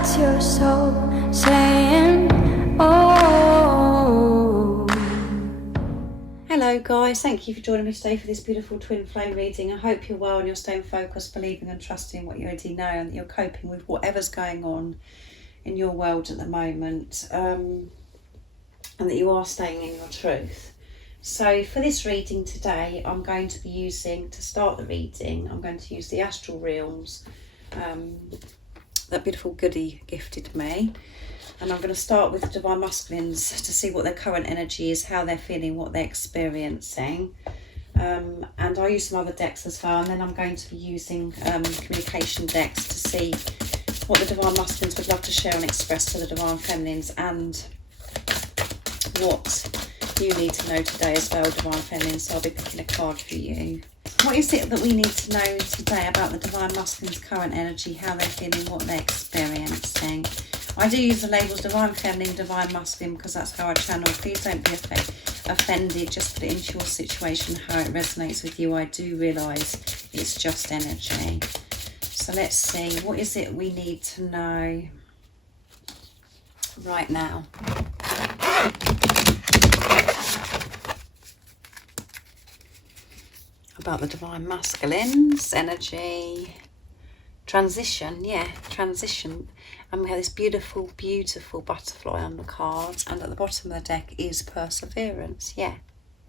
That's your soul saying, oh. Hello guys, thank you for joining me today for this beautiful twin flame reading. I hope you're well and you're staying focused, believing and trusting what you already know, and that you're coping with whatever's going on in your world at the moment, and that you are staying in your truth. So for this reading today, I'm going to be using, to start the reading, I'm going to use the astral realms, that beautiful goodie gifted me. And I'm going to start with the divine masculines to see what their current energy is, how they're feeling, what they're experiencing. And I'll use some other decks as well. And then I'm going to be using communication decks to see what the divine masculines would love to share and express to the divine feminines, and what you need to know today as well, divine feminines. So I'll be picking a card for you. What is it that we need to know today about the divine masculines' current energy, how they're feeling, what they're experiencing? I do use the labels divine feminine, divine masculine, because that's how I channel. Please don't be offended. Just put it into your situation, how it resonates with you. I do realise it's just energy. So let's see, what is it we need to know right now? About the divine masculines energy. Transition, yeah, transition. And we have this beautiful, beautiful butterfly on the cards, and at the bottom of the deck is perseverance. Yeah.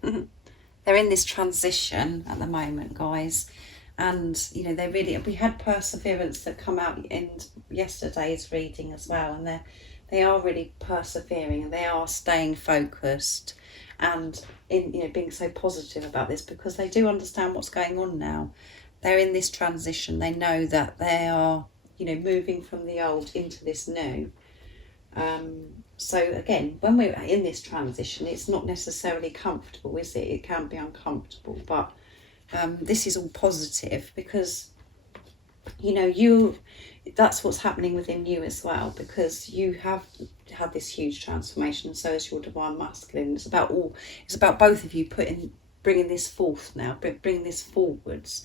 They're in this transition at the moment, guys. And you know, we had perseverance that come out in yesterday's reading as well, and they are really persevering, and they are staying focused, and being so positive about this, because they do understand what's going on now. They're in this transition. They know that they are, moving from the old into this new. So again, when we're in this transition, it's not necessarily comfortable, is it? It can be uncomfortable, but this is all positive, because that's what's happening within you as well, because you have had this huge transformation, and so is your divine masculine. It's about both of you bringing this forth now, bringing this forwards,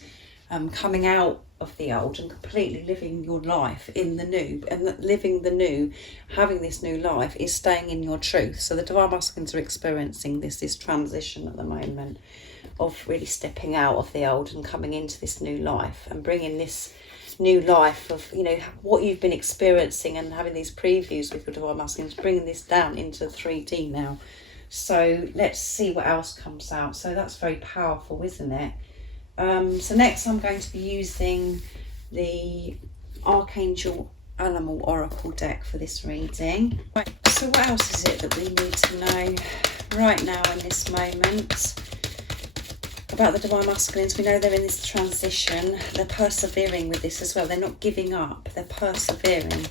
coming out of the old and completely living your life in the new. And living the new, having this new life, is staying in your truth. So the divine masculines are experiencing this transition at the moment of really stepping out of the old and coming into this new life, and bringing this new life of what you've been experiencing, and having these previews with your divine masculines, bringing this down into 3D now. So let's see what else comes out. So that's very powerful, isn't it? So next I'm going to be using the Archangel Animal Oracle deck for this reading. Right, so what else is it that we need to know right now in this moment about the divine masculines? We know they're in this transition. They're persevering with this as well. They're not giving up. They're persevering.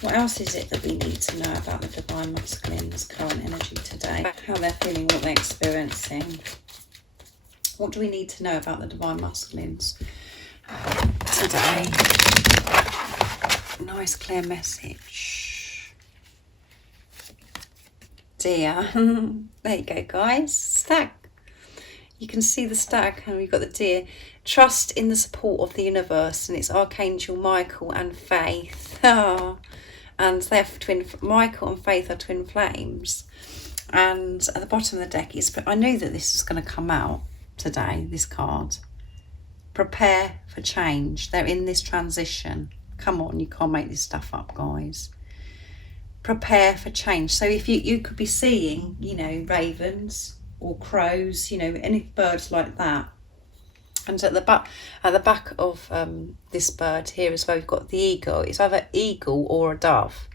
What else is it that we need to know about the divine masculines' current energy today? How they're feeling, what they're experiencing. What do we need to know about the divine masculines today? Nice clear message. Deer. There you go, guys. Stag. You can see the stag, and we've got the deer. Trust in the support of the universe, and it's Archangel Michael and Faith. And they're Michael and Faith are twin flames. And at the bottom of the deck is, I knew that this was going to come out today, this card. Prepare for change. They're in this transition. Come on, you can't make this stuff up, guys. Prepare for change. So if you could be seeing, ravens or crows, any birds like that. And at the back of this bird here as well, we've got the eagle. It's either eagle or a dove.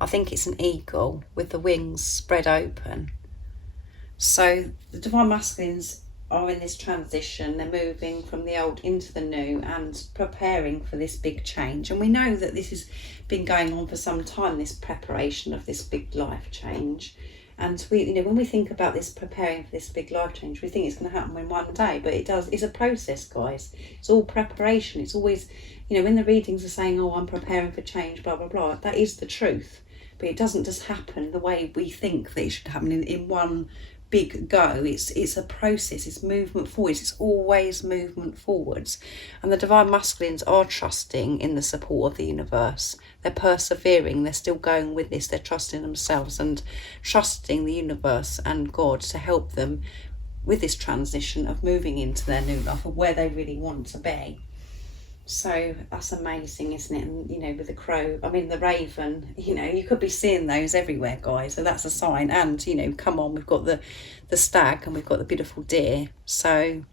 I think it's an eagle with the wings spread open. So the divine masculines are in this transition. They're moving from the old into the new and preparing for this big change. And we know that this has been going on for some time, this preparation of this big life change. And we, when we think about this, preparing for this big life change, we think it's going to happen in one day, but it does. It's a process, guys. It's all preparation. It's always, when the readings are saying, oh, I'm preparing for change, blah, blah, blah, that is the truth. But it doesn't just happen the way we think that it should happen in one big go. It's a process. It's movement forwards. It's always movement forwards. And the divine masculines are trusting in the support of the universe. They're persevering. They're still going with this. They're trusting themselves and trusting the universe and God to help them with this transition of moving into their new life, of where they really want to be. So that's amazing, isn't it? And you know, with the crow, I mean the raven, you know, you could be seeing those everywhere, guys, so that's a sign. And you know, come on, we've got the stag and we've got the beautiful deer, so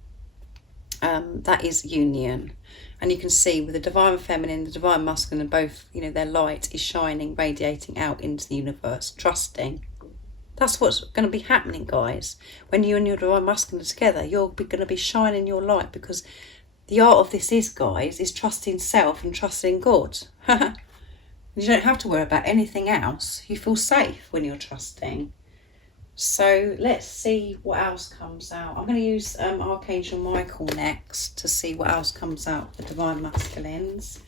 that is union. And you can see with the divine feminine, the divine masculine, both, you know, their light is shining, radiating out into the universe, trusting. That's what's going to be happening, guys. When you and your divine masculine are together, you're going to be shining your light, because the art of this is, guys, is trusting self and trusting God. You don't have to worry about anything else. You feel safe when you're trusting. So let's see what else comes out. I'm going to use Archangel Michael next to see what else comes out for divine masculines.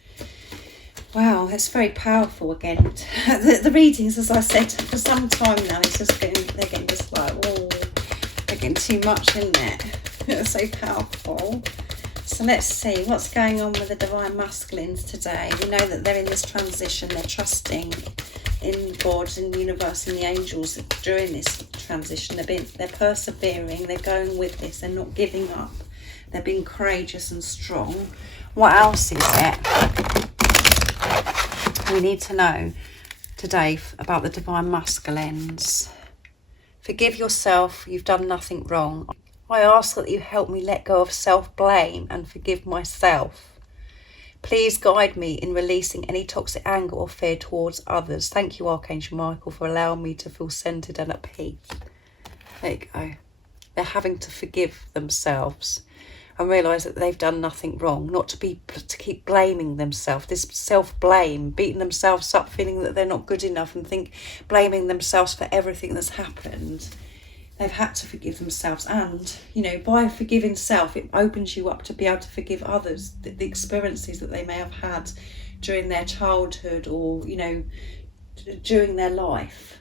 Wow, that's very powerful again. The readings, as I said, for some time now, it's just they're getting just like, oh, they're getting too much, isn't it? It's so powerful. So let's see what's going on with the divine masculines today. We know that they're in this transition. They're trusting in God, in the universe, in the angels during this transition. They're persevering. They're going with this. They're not giving up. They're being courageous and strong. What else is it we need to know today about the divine masculines? Forgive yourself. You've done nothing wrong. I ask that you help me let go of self-blame and forgive myself. Please guide me in releasing any toxic anger or fear towards others. Thank you, Archangel Michael, for allowing me to feel centered and at peace. There you go. They're having to forgive themselves and realise that they've done nothing wrong, not to keep blaming themselves. This self-blame, beating themselves up, feeling that they're not good enough, and blaming themselves for everything that's happened. They've had to forgive themselves, and you know, by forgiving self, it opens you up to be able to forgive others, the experiences that they may have had during their childhood, or you know, during their life.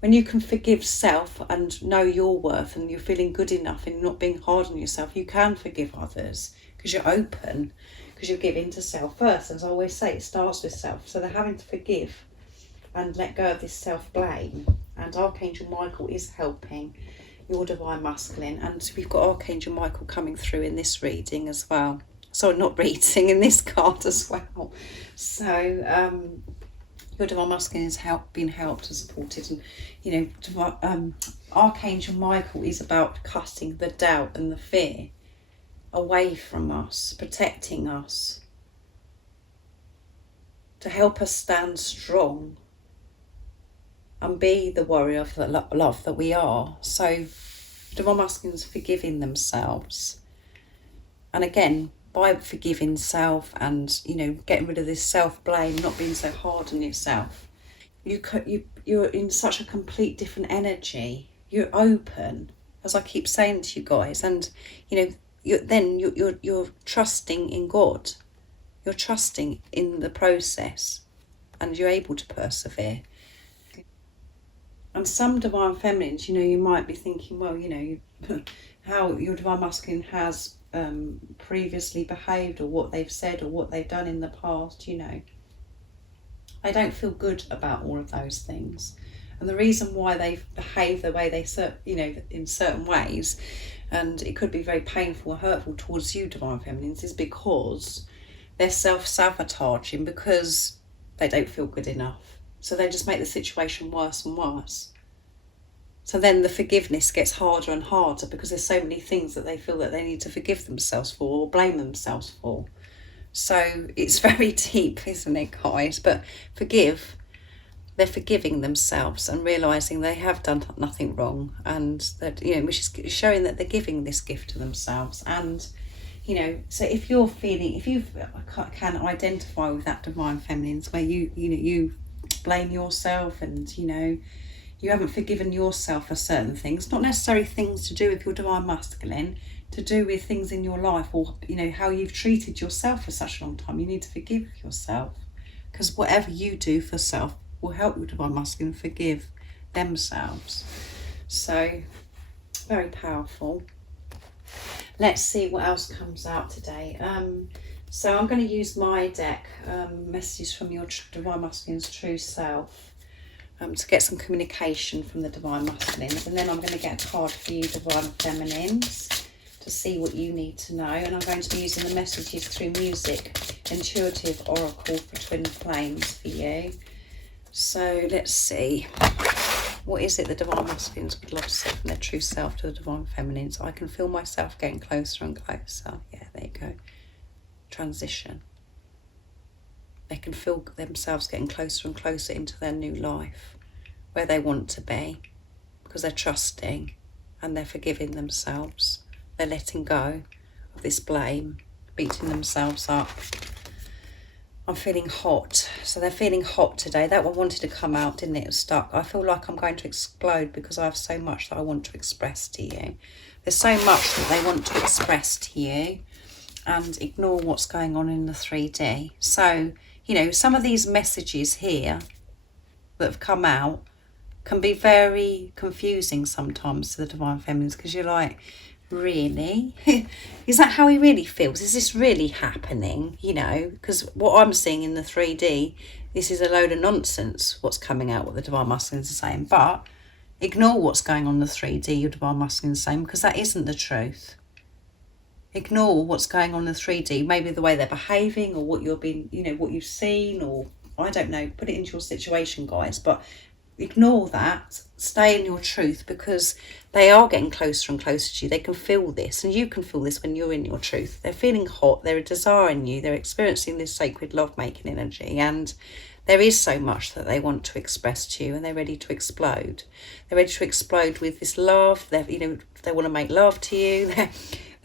When you can forgive self and know your worth, and you're feeling good enough and not being hard on yourself, you can forgive others, because you're open, because you're giving to self first. As I always say, it starts with self. So they're having to forgive and let go of this self-blame. And Archangel Michael is helping your divine masculine. And we've got Archangel Michael coming through in this reading as well. Sorry, not reading, in this card as well. So your divine masculine is being helped and supported. And, you know, Archangel Michael is about cutting the doubt and the fear away from us, protecting us, to help us stand strong and be the warrior of the love that we are. So divine masculines forgiving themselves, and again, by forgiving self and, you know, getting rid of this self-blame, not being so hard on yourself, you're in such a complete different energy. You're open, as I keep saying to you guys, and you know, you're trusting in God. You're trusting in the process, and you're able to persevere. And some divine feminines, you know, you might be thinking, well, you know, how your divine masculine has previously behaved, or what they've said, or what they've done in the past, you know. I don't feel good about all of those things. And the reason why they've behaved the way they, you know, in certain ways, and it could be very painful or hurtful towards you, divine feminines, is because they're self-sabotaging, because they don't feel good enough. So they just make the situation worse and worse. So then the forgiveness gets harder and harder, because there's so many things that they feel that they need to forgive themselves for or blame themselves for. So it's very deep, isn't it, guys? But they're forgiving themselves and realising they have done nothing wrong, and that, you know, which is showing that they're giving this gift to themselves. And, you know, so if you can identify with that divine feminines, where you blame yourself, and you know, you haven't forgiven yourself for certain things, not necessarily things to do with your divine masculine, to do with things in your life, or you know, how you've treated yourself for such a long time. You need to forgive yourself, because whatever you do for self will help your divine masculine forgive themselves. So very powerful. Let's see what else comes out today. So I'm going to use my deck, Messages from Your Divine Masculine's True Self, to get some communication from the Divine Masculines. And then I'm going to get a card for you, Divine Feminines, to see what you need to know. And I'm going to be using the Messages through Music, Intuitive Oracle for Twin Flames for you. So let's see. What is it the Divine Masculines would love to say from their true self to the Divine Feminines? I can feel myself getting closer and closer. Yeah, there you go. Transition. They can feel themselves getting closer and closer into their new life, where they want to be, because they're trusting and they're forgiving themselves. They're letting go of this blame, beating themselves up. I'm feeling hot. So they're feeling hot today. That one wanted to come out, didn't it? It was stuck. I feel like I'm going to explode because I have so much that I want to express to you. There's so much that they want to express to you, and ignore what's going on in the 3D. So, you know, some of these messages here that have come out can be very confusing sometimes to the Divine Feminines, because you're like, really? Is that how he really feels? Is this really happening? You know, because what I'm seeing in the 3D, this is a load of nonsense, what's coming out, what the Divine Masculines are saying. But ignore what's going on in the 3D, your Divine Masculines are saying, because that isn't the truth. Ignore what's going on in the 3D, maybe the way they're behaving, or what you've been, you know, what you've seen, or I don't know, put it into your situation, guys. But ignore that, stay in your truth, because they are getting closer and closer to you. They can feel this, and you can feel this when you're in your truth. They're feeling hot, they're desiring you, they're experiencing this sacred love-making energy, and there is so much that they want to express to you, and they're ready to explode. They're ready to explode with this love. You know, they want to make love to you.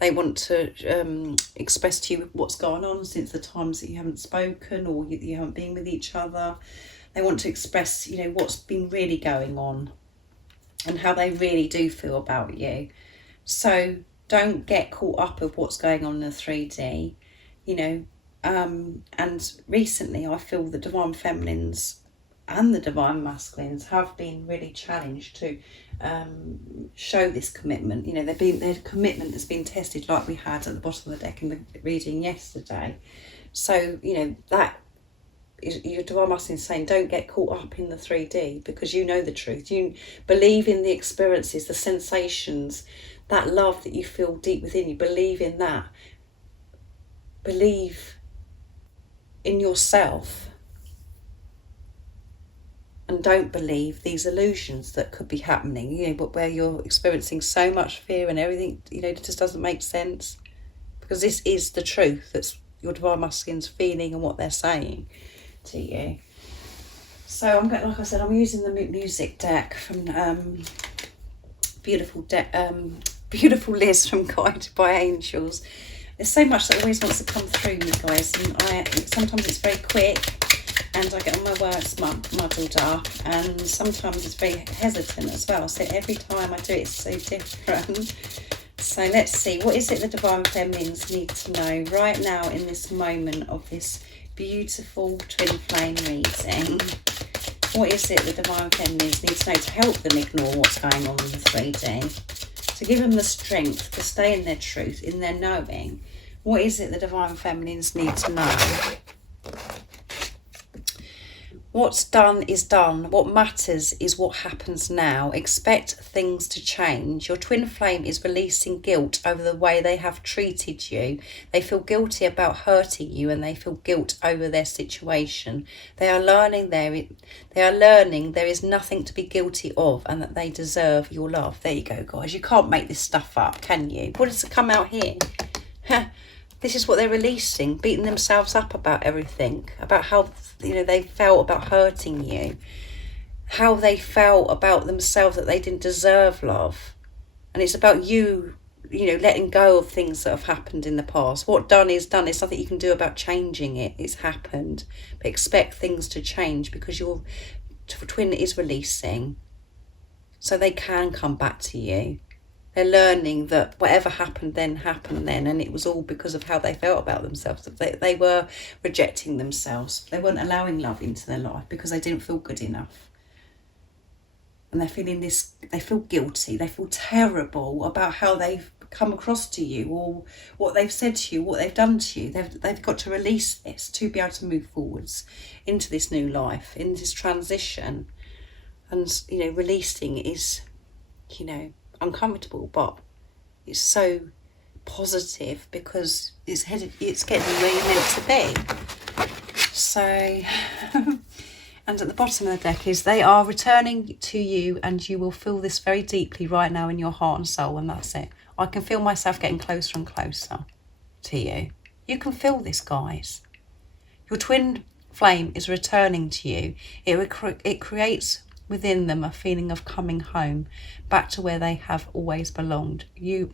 They want to express to you what's gone on since the times that you haven't spoken, or you haven't been with each other. They want to express, you know, what's been really going on and how they really do feel about you. So don't get caught up with what's going on in the 3D, you know. And recently I feel the Divine Feminines and the Divine Masculines have been really challenged to show this commitment. You know, their commitment has been tested, like we had at the bottom of the deck in the reading yesterday. So, you know, that is your Divine Masculine saying, don't get caught up in the 3D, because you know the truth. You believe in the experiences, the sensations, that love that you feel deep within you. Believe in that. Believe in yourself. And don't believe these illusions that could be happening, you know, but where you're experiencing so much fear and everything, you know, it just doesn't make sense. Because this is the truth that's your Divine Masculine's feeling and what they're saying to you. So I'm going, like I said, I'm using the music deck from beautiful beautiful Liz from Guided by Angels. There's so much that always wants to come through me, guys, and sometimes it's very quick and I get all my words muddled up, and sometimes it's very hesitant as well. So every time I do it, it's so different. So let's see, what is it the Divine Feminines need to know right now in this moment of this beautiful twin flame reading? What is it the Divine Feminines need to know to help them ignore what's going on in the 3D? To give them the strength to stay in their truth, in their knowing. What is it the Divine Feminines need to know? What's done is done. What matters is what happens now. Expect things to change. Your twin flame is releasing guilt over the way they have treated you. They feel guilty about hurting you, and they feel guilt over their situation. They are learning there is nothing to be guilty of, and that they deserve your love. There you go, guys. You can't make this stuff up, can you? What does it come out here? This is what they're releasing, beating themselves up about everything, about how, you know, they felt about hurting you, how they felt about themselves, that they didn't deserve love. And it's about you, you know, letting go of things that have happened in the past. What done is done. There's nothing you can do about changing it. It's happened. But expect things to change, because your twin is releasing, so they can come back to you. They're learning that whatever happened then, and it was all because of how they felt about themselves. They were rejecting themselves. They weren't allowing love into their life because they didn't feel good enough. and they're feeling this, they feel guilty, they feel terrible about how they've come across to you, or what they've said to you, what they've done to you. They've got to release this to be able to move forwards into this new life, in this transition. And, you know, releasing is, you know, uncomfortable, but it's so positive because it's getting where you're meant to be. So, and at the bottom of the deck is they are returning to you, and you will feel this very deeply right now in your heart and soul, and that's it. I can feel myself getting closer and closer to you. You can feel this, guys. Your twin flame is returning to you. It creates within them a feeling of coming home, back to where they have always belonged. You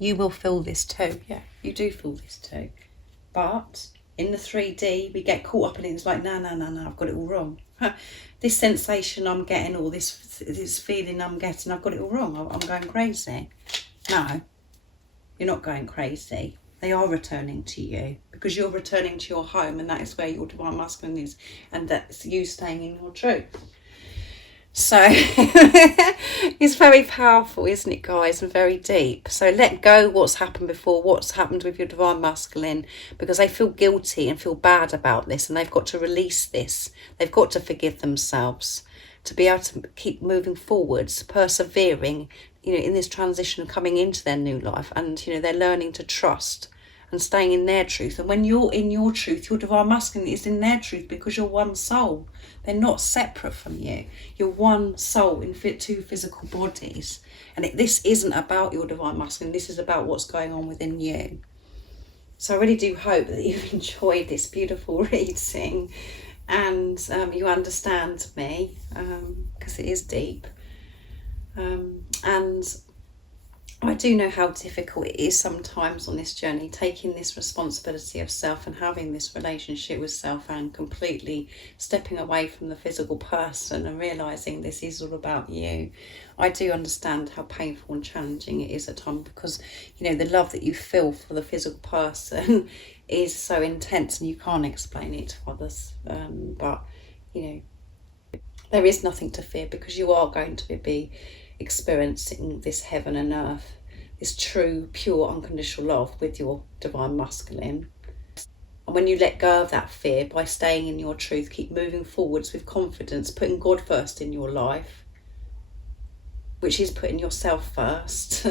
will feel this too. Yeah, you do feel this too. But in the 3D, we get caught up in it. It's like, no, I've got it all wrong. This sensation I'm getting, or this feeling I'm getting, I've got it all wrong. I'm going crazy. No, you're not going crazy. They are returning to you because you're returning to your home, and that is where your divine masculine is, and that's you staying in your truth. So it's very powerful, isn't it, guys, and very deep. So let go what's happened before, what's happened with your divine masculine, because they feel guilty and feel bad about this, and they've got to release this. They've got to forgive themselves to be able to keep moving forwards, persevering, you know, in this transition, coming into their new life. And, you know, they're learning to trust and staying in their truth. And when you're in your truth, your divine masculine is in their truth, because you're one soul. They're not separate from you. You're one soul in two physical bodies. And this isn't about your divine masculine. This is about what's going on within you. So I really do hope that you've enjoyed this beautiful reading, and you understand me, because it is deep. And I do know how difficult it is sometimes on this journey, taking this responsibility of self and having this relationship with self, and completely stepping away from the physical person and realising this is all about you. I do understand how painful and challenging it is at times, because, you know, the love that you feel for the physical person is so intense, and you can't explain it to others. But, you know, there is nothing to fear, because you are going to be experiencing this heaven and earth, this true, pure, unconditional love with your divine masculine. And when you let go of that fear by staying in your truth, keep moving forwards with confidence, putting God first in your life, which is putting yourself first,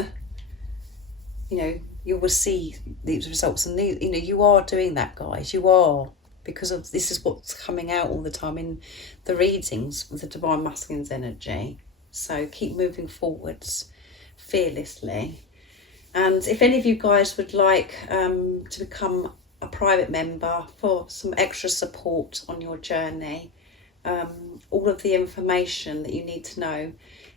you know, you will see these results. And these, you know, you are doing that, guys. You are, because of this is what's coming out all the time in the readings with the divine masculine's energy. So keep moving forwards fearlessly. And if any of you guys would like to become a private member for some extra support on your journey, all of the information that you need to know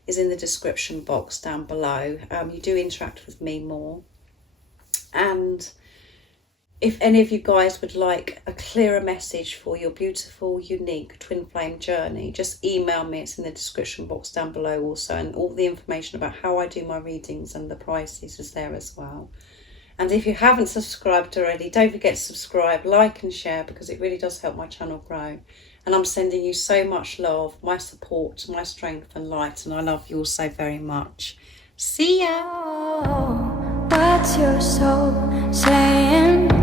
is in the description box down below. You do interact with me more. And if any of you guys would like a clearer message for your beautiful, unique twin flame journey, just email me. It's in the description box down below also, and all the information about how I do my readings and the prices is there as well. And if you haven't subscribed already, don't forget to subscribe, like and share, because it really does help my channel grow. And I'm sending you so much love, my support, my strength and light, and I love you all so very much. See ya! What's your soul saying?